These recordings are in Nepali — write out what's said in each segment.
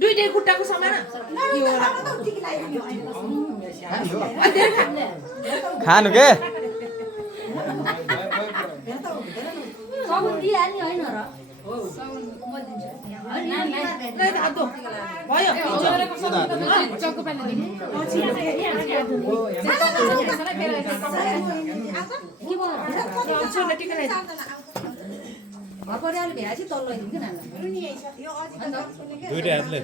दुईटै खुट्टाको समान खानु के भर्खरले भ्याछि तल लैदिन्छ न दुईटा हातले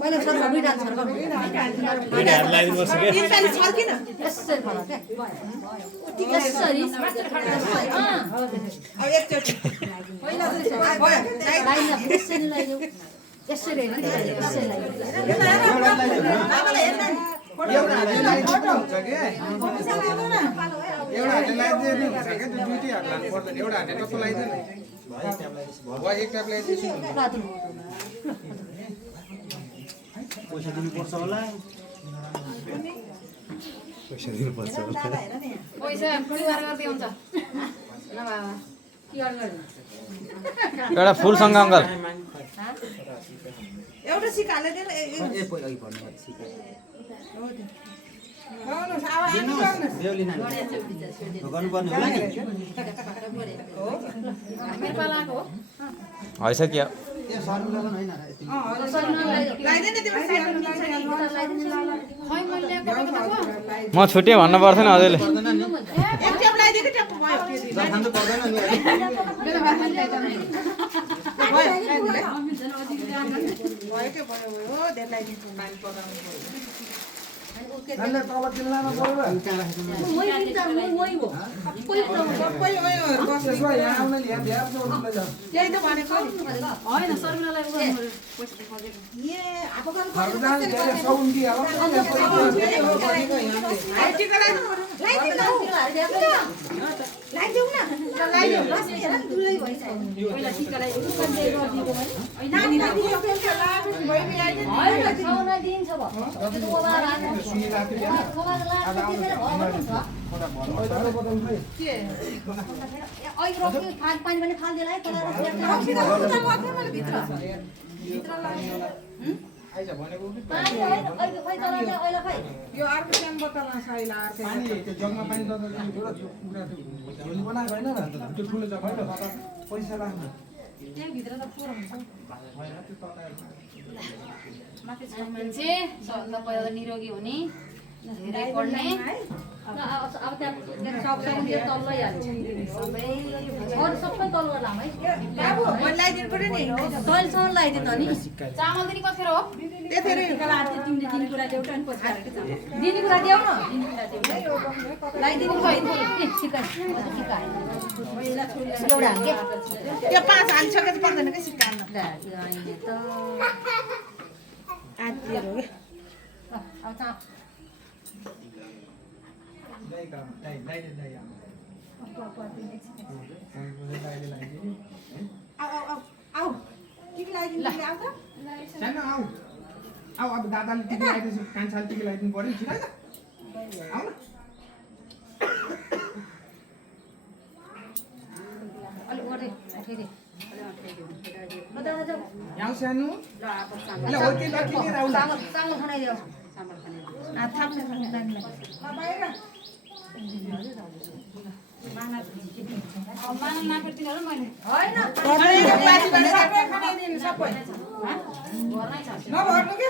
पहिला सरकार दुईटा सरकार दुईटा हात लगाइदिनु पर्छ के यसरी फरक क्या यसरी अब एकचोटि पहिला लाइनमा यसरी लैदेऊ यसरी एउटा हातले लगाइदिनु हुन्छ के एउटा हातले लगाइदिनु हुन्छ के दुईटै हात लाग्नु पर्दैन एउटा हातले टक्क लगाइदिनु भयो एक ट्याप लगाइदिनु पैसा दिनुपर्छ होला पैसा दिनुपर्छ पैसा क्युआर गर्दै हुन्छ ल बाबा एउटा फुलसँग अङ्कल एउटा सिक्का हालेर ए पहिला अघि भन्नु पर्छ सिक्का गर्नुस् अब हामी गर्नुस् देउली नानी गर्नुपर्ने होला नि मेरो पालाको हो हैसक्यो ए सरु लगाउनु होइन लगाइदिनु नि तिम्रो साइडमा खै मैले ल्याएको बताको म छुट्टै भन्नु पर्थेन हजुरले पर्दैन नि एक ट्याप लगाइदिएको ट्याप भयो खानु त पर्दैन नि मेरो भाषा ल्याएको भयो के भयो हो धेरै लगाइदिन्छु पानी पकाउनु पर्यो अन्त तल किल्लामा पर्यो सबै उयोहरू बस्छ त्यसमा यहाँ आउन यहाँ भ्याप जोड्नु जाऊ त्यही त भनेको होइन शर्मिलालाई उयो गर्नु पैसा देखाउँदै ए आफू गर्नु घरको जाने धेरै सौन्की अब टिका लगाइदिनु लगाइदेऊ न लगाइदेऊ पहिला टिका लगाइदिनु नानीलाई होइन छाउना दिन्छ भयो सुई राति बिहान के पानी पनि फालिदिएला आइज भनेको कि यो अर्को सानो बोतलमा साइला अर्को पानी त्यो जगमा पानी दर्दा एउटा झोली बनाएको होइन र त्यो ठुलो जग होइन पैसा राख्नु त्यहाँभित्र त पुरो हुन्छ होइन त्यो तपाईँहरू माथि छ मान्छे सबभन्दा पहिला निरोगी हुने धेरै पढ्ने अब त्यहाँ तल्लै हाल्छ सबै तल गर्लाम है बाबु मैले लगाइदिनु पर्यो नि तैलसम्म लगाइदियो त नि चामल पनि कतिखेर हो त्यतिखेर तिमीले दिने कुरा देऊ नि पछि दिने कुरा देऊ न लगाइदिनु एउटा हाल्के त्यो 5 हालिसकेपछि पर्दैन कि सिक्का हाल्न त आदिहरू के अब दाइ काम दाइ दाइ आऊ आऊ आऊ आऊ टिका लगाइदिनु आऊ त सानो आऊ आऊ अब दादाले टिका लगाइदिएपछि कान्छाले टिका लगाइदिनु पर्यो नि छिटो आऊ न अलि ओरे उठेदे यहाँ सानो ल हो त्यो लट्ठी राउ चामल खनाइदियो थाप्छ नानीलाई बाहिर माना नापेर्दिनु होला मैले होइन खनाइदिनु सबै घरमै छ नभर्नु के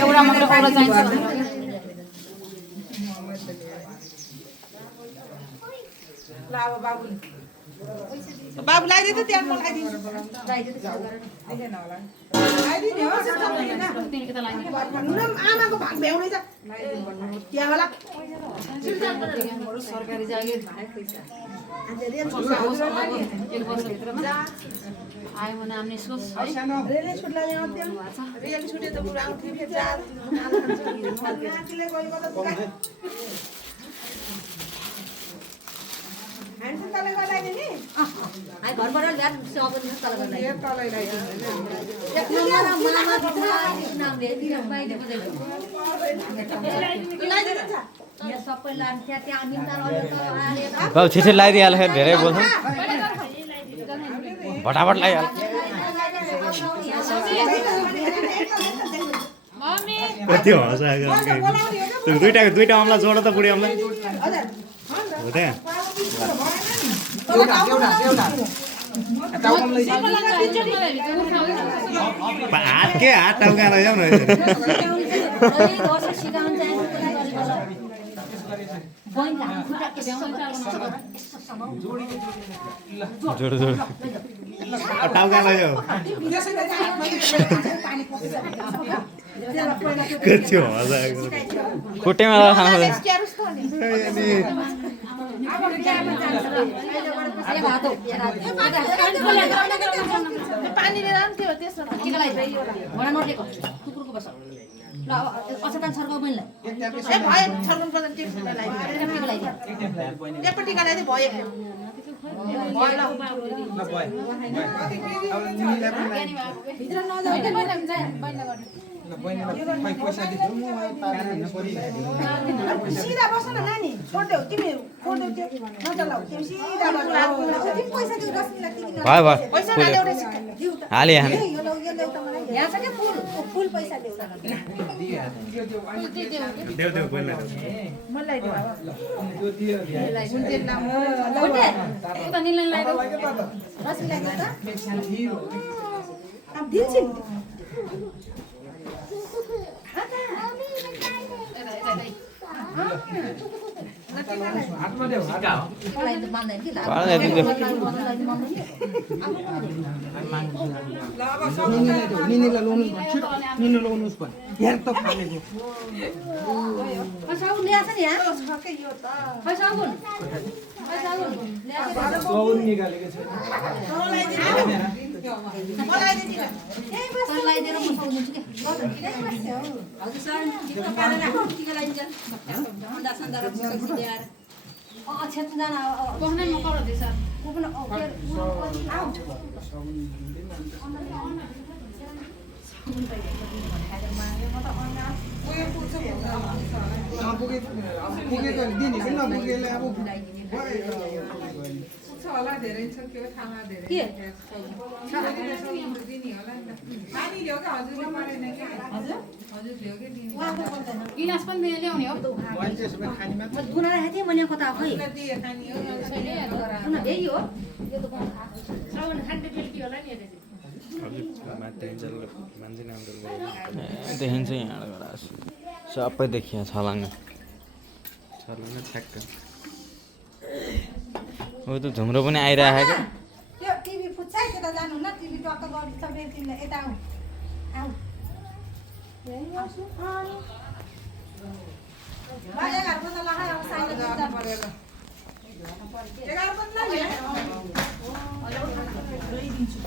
एउटा मात्र पाउन चाहिन्छ ल अब बाबुले बाबु लगाइदियो त त्यहाँ म लगाइदिन्छु लगाइदिने हो यता लाग्ने आमाको भाग भ्याउनै छ त्यहाँ होला सरकारी जागिर एक वर्षभित्रमा आयो भने आउने सोच है रेलले छुट्ला यहाँ रेल छुटे त बुढा आउँथ्यो फेरि चार नातिले गएको त ह्यान्डसेट तले लगाइदिने घरबाट ल्याएर सबैले तल गर्दा यो तलै लगाइदिनु एक नम्बर मामा नामले बाहिर बजाइदिनु लगाइदिनु छ यहाँ सबै लान्छ त्यहाँ मिन्ता लग्यो त आले बाबु छिटो लगाइदिइहाल्छ धेरै बोल्छ फटाफट लगाइहाल्छ मम्मी कति हँस आएको दुईटा अमला जोड त बुढी अमला हो त एउटा हात के हात टाउका लैजाऊ न दोष सिकाउन जान्छ जोड जोड टाउका लैजाऊ कति हँस आएको खुट्टेमा लगाएर पानी लिएर आउँथ्यो त्यसमा घोडा नटेको कुकुरको बस ल अचेतन सर्काउ पनि ए भयो छर्कन पर्दैन टिप्सले लगाइदिनु त्यहाँपट्टि लगाइदिए भयो भित्र नजाऊ सिधा बस न नानी छोड्देऊ तिमी छोड्देऊ त्यो नचलाऊ तिमी सिधा बस पैसा दिउ 10 मिनट तिमी भयो पैसा भयो नदेऊ रे दिउ त हाले हाले यो देउ त मलाई यहाँ छ के फुल पैसा देउ देऊ देऊ बोल्न मलाई दिउ बाबा उता निलन लाग्यो रसी लाग्यो त अब दिन्छिन् हातमा देऊ मान्दैन कि निनीलाई लाउनु छिटो निनी लाउनुस् पनि हेर त फालेको साउन ल्याछ नि यहाँ सके यो त साउन साउन निकालेको छ मलाई दिनु लगाइदिएर म साउन दिन्छु के हजुर सर टिका पारेर टिका लगाइदिन्छ सन्दार ल्याएर क्षेत्र जान पहनै म कराउँदै सर को पनि पुगेको दिने कि नपुगेले अब होला धेरै छ के खाना धेरै के दिने होला नि त पानी ल्याउ के हजुरले परेन कि हजुर ल्याउ के दिने गिलास पनि ल्याउने हो म दुना राखेको थिएँ मैले कता खै दिए खानी हो दुना यही हो यो त श्रावण खान्डे बेलकी होला नि यता देखिन्छ यहाँबाट सबै देखिया छलाङ्ग ठ्याक्क ऊ त झुम्रो पनि आइरहेको त्यो टिभी फुच्छ है त्यता जानु न टिभी टक्क गर्छ फेरि तिमीले यता आऊ आऊ यही आउँछु भाइ 11 बजे लगाए अब साइले जानु पर्यो 11 बजे ल्याइदिन्छु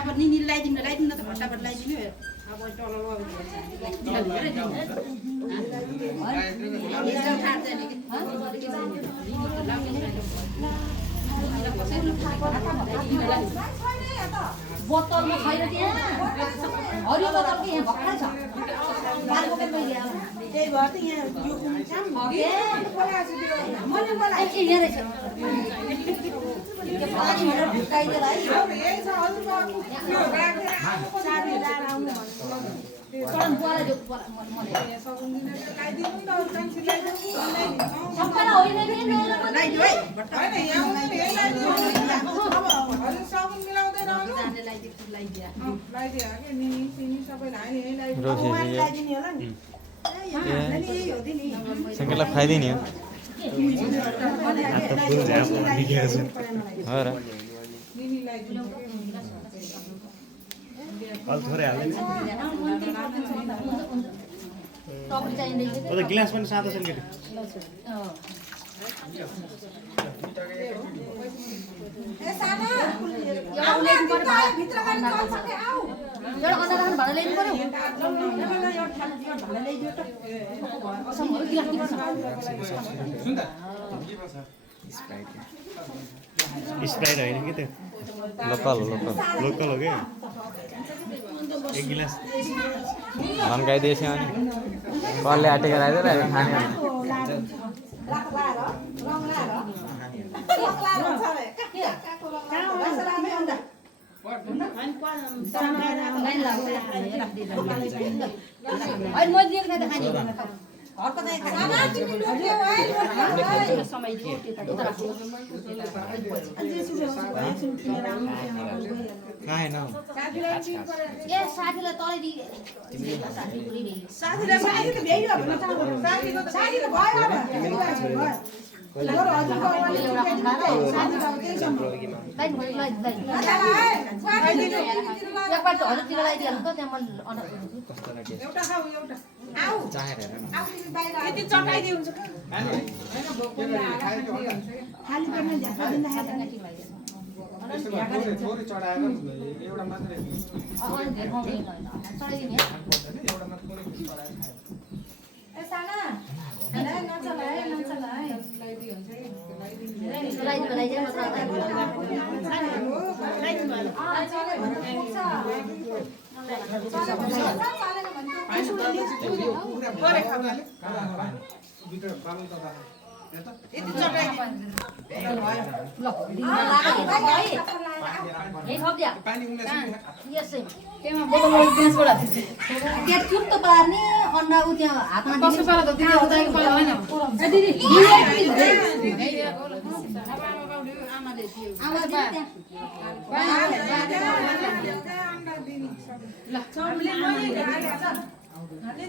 अब निनी ल्याइदिनु न त फटाफट ल्याइदिनु अब टल बोतलमा छैन त्यहाँ हरियो बोतल के यहाँ भर्खरै छ बालको पनि मैले ल्याएर त्यही भएर त यहाँ यो मैले बोलाएको छु यहाँ रहेछ त्यो पानीहरू ढुकाइदिएर है यही छ हजुर बाबु यो राखेर आएको चाबी ल्याएर आउनु चलन बुवालाई देऊ मलाई सकिँदैन ल्याइदिनु नि त कान्छी ल्याइदिनु सबैलाई होइन नि ल्याइदिनु है होइन यहाँ आउँदैन यही ल्याइदिनु अब हजुर सबै मिलाउँदै रहनु जाने ल्याइदिया ल्याइदियो के निनी सिनी सबैलाई नि यही ल्याइदिनु रोसी ल्याइदिने होला नि यही हो दिने सँगैलाई खाइदिने हो हो र अलि थोरै हाल्दैन टपरी चाहिँदै ओ त गिलास पनि सातो छ नि केटी ए साना एउटा ल्याइदिनु पर्यो भाडा भित्र गाडी चल्छ के आऊ एउटा अन्डा राख्नु भाडा ल्याइदिनु पर्यो स्प्राइट होइन कि त्यो लोकल हो क्या एक गिलास धन्काइदिएछ अनि कसले आँटेर आइदिएर खाने अहिले मैले दिएको त खाने घरको चाहिँ साना तिमी लुक्यौ है समय थियो त्यो त खाएन ए साथीलाई तलै दिए साथीले साथी त भ्याइयो भन्न चाहनु साथी त भयो अब बरु हजुरको अगाडि साथी त त्यही सम्भव एकपल्ट हजुरतिर लगाइदिइहाल्नु त त्यहाँ मैले एउटा खाऊ एउटा आऊ चाहेर हेर न आऊ तिमी बाहिर यति चटाइदिए हुन्छ खाली पेटमा झ्याप्पा दिँदा थोरै चढाएर एउटा मात्रै ए साना नचल है यति चटाइदिए पानी यसै त्यहाँ ग्यासबाट ग्यास चुप त पार्ने अन्डा उ त्यहाँ हातमा कसको पाला त तिमी उताको पाला होइन आमाले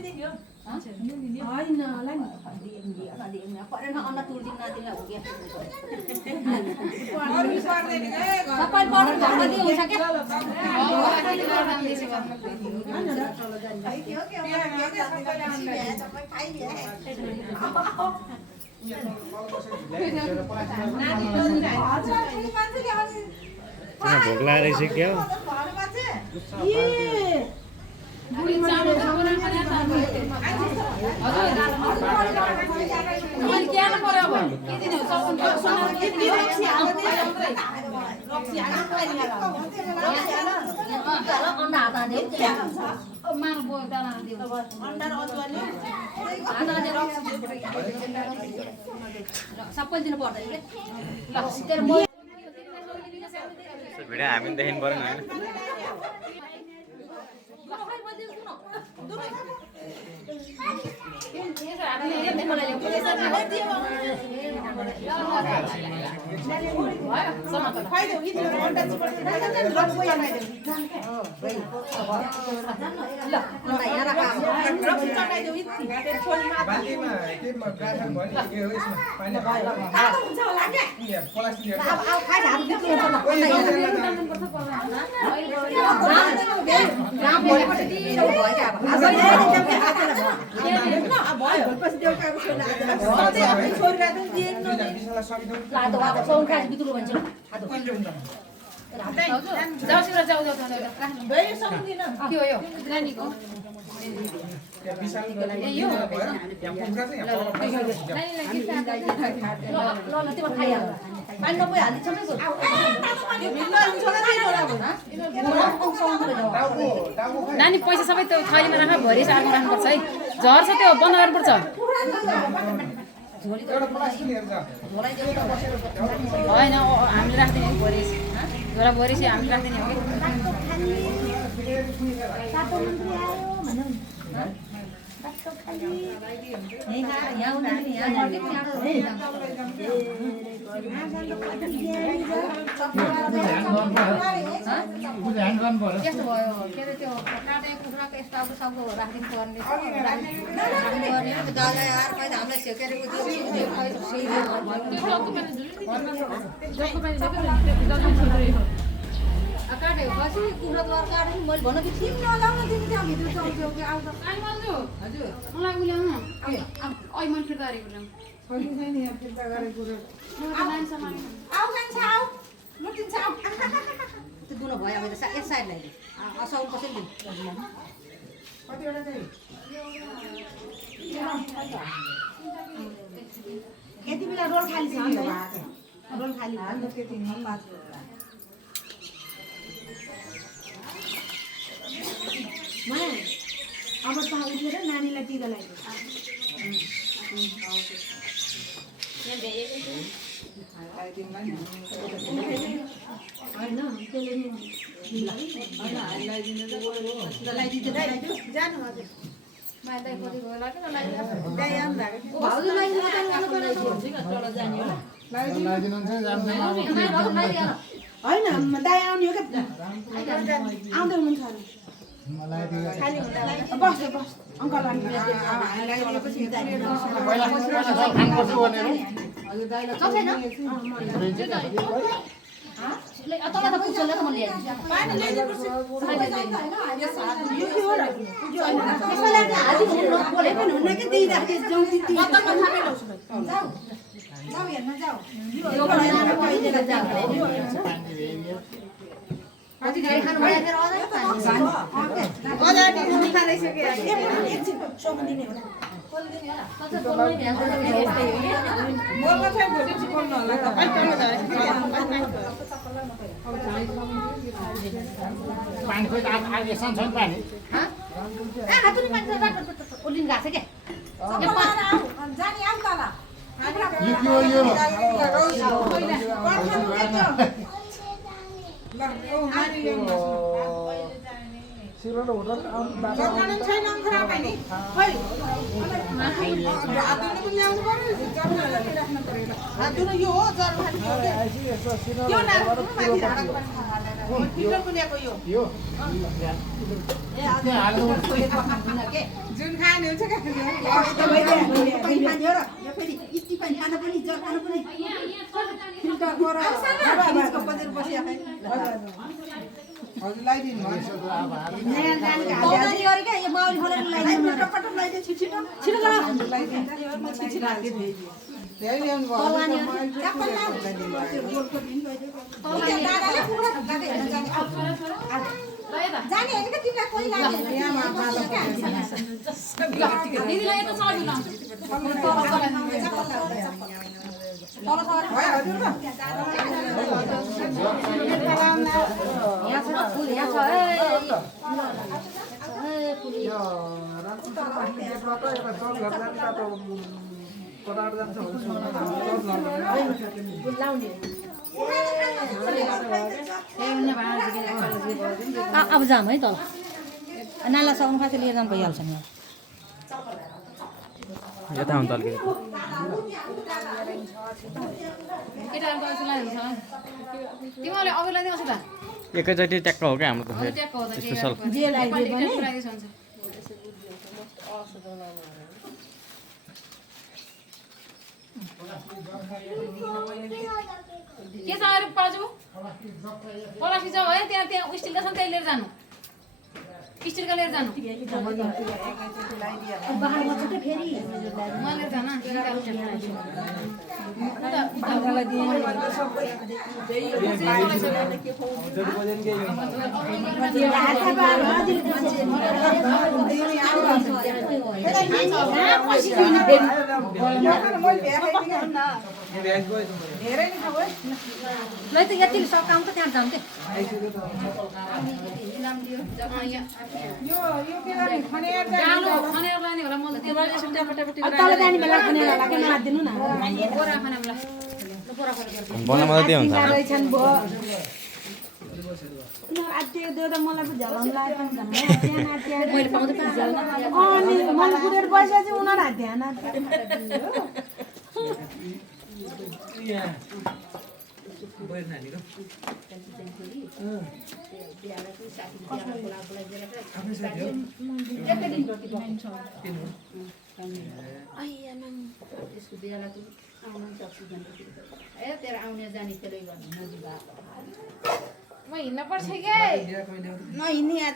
दियो अन्डा तुर्दिन नातिलाई हो क्या सबै पढ्नु घरमा दियो हुन्छ क्या भोक लागेर क्या अन्डा हातमा दियो सबै दिनु पर्दैन क्या भिडियो हामी देखिनु पर्यो नि नानी पैसा सबै त्यो थैलीमा राख भरि सार्नु राख्नुपर्छ है झर्छ त्यो बन्द गर्नुपर्छ होइन हामीले राख्दिने हो भरि झोला भरि चाहिँ हामीले राख्दिने हो यस्तो भयो के अरे त्यो काटेको कुखुराको यस्तो अब सबको राखिदिनु पर्ने दादा यार पहिला हामीलाई सेकेर त्यो काटेको पछि कुखुरा द्वार काटेको मैले भन्न कि तिमी नलाउन तिमी त्यहाँ भित्र चल्छौ कि आउँछ आई मन्जु हजुर मलाई उल्याउन ओइ मन फिर्ता गरेको उल्याउन कति छ नि यहाँ फिर्ता गरेको कुरो आऊ खान्छ आऊ लुटिन्छ आऊ त्यो दुनो भयो अब यस साइड लागि असाउन कसरी दिनु कतिवटा चाहिँ यति बेला रोल खाली छ नि रोल खाली हाल्नु त्यति नि अब त उठेर नानीलाई टिका लगाइदियो जानु हजुर माइलाई कति भयो लाग्यो लाग्यो भाउजूलाई मात्रै गर्नुपर्छ होइन दाइ आउने हो क्या आउँदै हुनुहुन्छ अरे बस बस अङ्कल तल त पुग्छ ल त म पानी खोइ आगे सान छैन पानी हातुनी मान्छे ओलिन गएको छ जानी आऊ तल छैन खराब नि खै यो हो जल जुन खाने हुन्छ हजुर लगाइदिनु धेरै ल्याउनु जाने होइन क्या तिमीलाई कोही लाग्यो दिदीलाई यता सबै अब जाम है तल नाला सक्नु खाँचो लिएर जानु भइहाल्छ नि यता आउनु तल्के केटाहरूको असला हुन्छ तिमीहरूले अघि लगाइदिनुहोस् त एकैचोटि ट्याक्क हो क्या हाम्रो त फेरि ट्याक्क हो त स्पेसल जे लगाइदियो भने के छ अरू पाजु पलासी जाऊ है त्यहाँ स्टिलका छन् त्यही लिएर जानु स्टिलका लिएर जानु म लिएर जान ल त यति सकाउँ त त्यहाँ जाउँ त खनेर लाने होला मैले त्यो तल जाने बेला खनेर लाग्यो नहादिनु न बोरा खानालाई बनाउनु मात्रै हुन्छ रहेछन् भो आत्यो त्यो त मलाई पो झलाउनु लाग्यो मैले पाउँदै अनि मैले कुदेर बसेपछि उनीहरू हात ध्यान त्यसको बिहालाई त आउनु सक्छु ए तेरो आउने जाने त्यसले गर्नु नजिक म हिँड्न पर्छ कि नहिँड्ने आज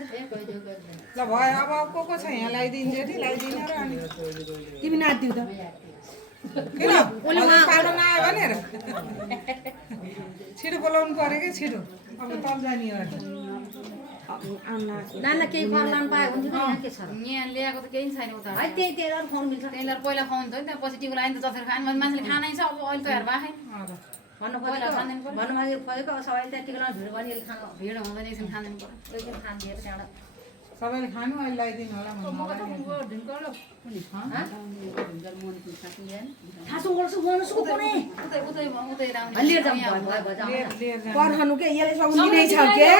ल भयो अब को छ यहाँ लगाइदिन्छ नि लगाइदिनु र अनि तिमी नाच्दिउ त किन उसले पाउन नआयो भनेर छिटो बोलाउनु पर्यो कि छिटो अब तल जाने हो नाना केही फल लानु पायो भने यहाँ के छ यहाँ ल्याएको त केही छैन उता है त्यही त्यही खुवाउनु मिल्छ त्यसलाई पहिला खुवाउनु थियो नि त्यहाँ पछि टिको लाइन त जसरी खानु मान्छेले खानै छ अब अहिले त हेर बाखेन भन्नु पहिला खाँदैन पर्यो। भन्नु खोजेको सबैले त्यहाँ टिका लाउनु भिड भने यसले खानु भिड हुँदैन एकछिन खाँदैन पर्यो एकदिन खानिदिएर त्यहाँबाट सबैले खानु अहिले लगाइदिनु होला थासु गर्छु गर्नु सुको पनि उतै उतै उतै राउने लिएर जाउँ भयो भयो जाउँ पर्खानु के यसले सबै दिनै छ के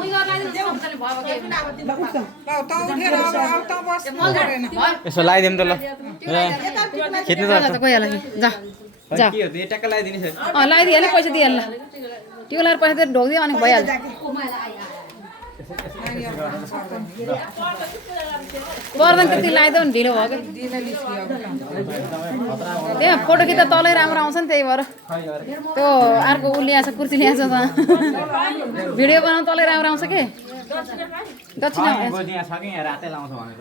उही गरेर लगाइदिनु सबैले भयो के ल त उठेर अब त बस्नु परेन यसो लगाइदिउँ त ल खिच्नु ल त गइहाल जा जा के हो त्यो ट्याक्क लगाइदिने छ लगाइदिइहाल्यो पैसा दिइहाल ल टिको लगाएर पैसा दिएर ढोकिदियो अनि भइहाल्छ पर्दैन त्यति लगाइदियो नि ढिलो भयो कि त्यहाँ फोटो खिच्दा तलै राम्रो आउँछ नि त्यही भएर त्यो अर्को उ ल्याएछ कुर्सी ल्याएछ त भिडियो बनाउनु तलै राम्रो आउँछ कि दक्षिणा यहाँ छ कि यहाँ रातै लाउँछ भनेर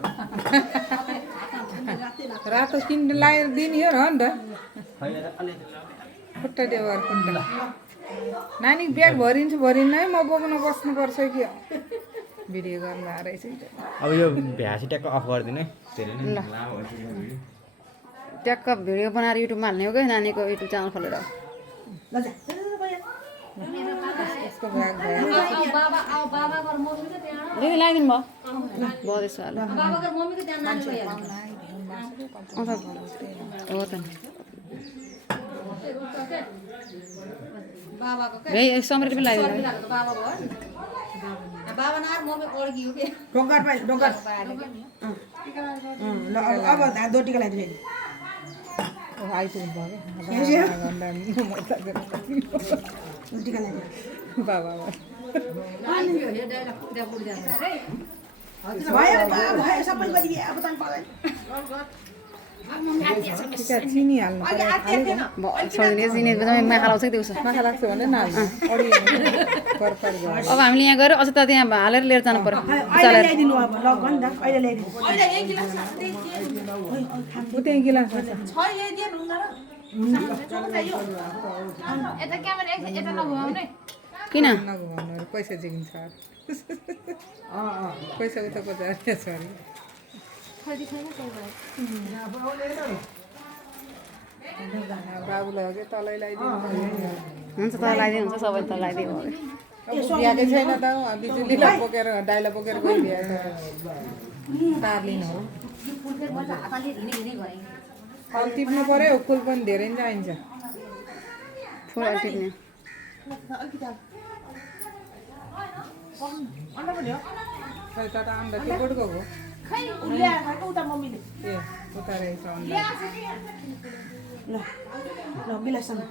रातो किन लगाइदिने हो र नि त खुट्टा देवर खुट्टा नानी ब्याग भरिन्छ भरिन्न है म बोक्न बस्नुपर्छ कि भिडियो गर्नु रहेछ अब यो भ्यासी ट्याक्क अफ गरिदिनु है त्यसले नि लामो ट्याक्क भिडियो बनाएर युट्युबमा हाल्ने हो कि नानीको युट्युब च्यानल खोलेर यसको ब्याग भयो बाबा आऊ बाबा घर मम्मी त त्यहाँ दिदी लगाइदिनु भयो भयो त्यसो हाल बाबा घर मम्मी त त्यहाँ नानी गइहाल्छ हो त बाबाको के नि समरेट पनि लगाइदिनु बाबा भयो बाबा न मम्मी अड्कियो के ढोकर पाइ ढोकर ल अब दो टिका लगाइदिनु आइपुग्नु भयो टिका लगाइदिनु बाबा आइयो हे डाइरेक्ट पुरा पुरा जान्छ भयो भयो सबै बदि अब त पर्दैन टिका चिनी हाल्नु छोडिदिने चिने जम्मै माखा लाउँछ कि दिउँसो माखा लाग्छ भने नहाल्नु अडी परपर गयो अब हामीले यहाँ गएर अझै त त्यहाँ हालेर लिएर जानु पर्यो अहिले ल्याइदिनु अब ल भन त अहिले ल्याइदिनु उ त्यही गिलास छ यता क्यामेरा यता नघुमाउने किन नघुमाउनु अरे पैसा जिगिन्छ पैसा उता खोज्छ अरे बाबुलाई हो कि तलै लगाइदिनु हुन्छ त लगाइदिनु हुन्छ सबै त लगाइदिनु भयो भ्याएकै छैन त बिजुलीलाई बोकेर डाइला बोकेर गइभ्याएको तार लिनु हो फल टिप्नु पर्यो फुल पनि धेरै नै चाहिन्छ फुल टिप्ने खै त अन्डा के बोटको हो उता मम्मीले ए उता रहेछ अन्डा ल ल बिलासँग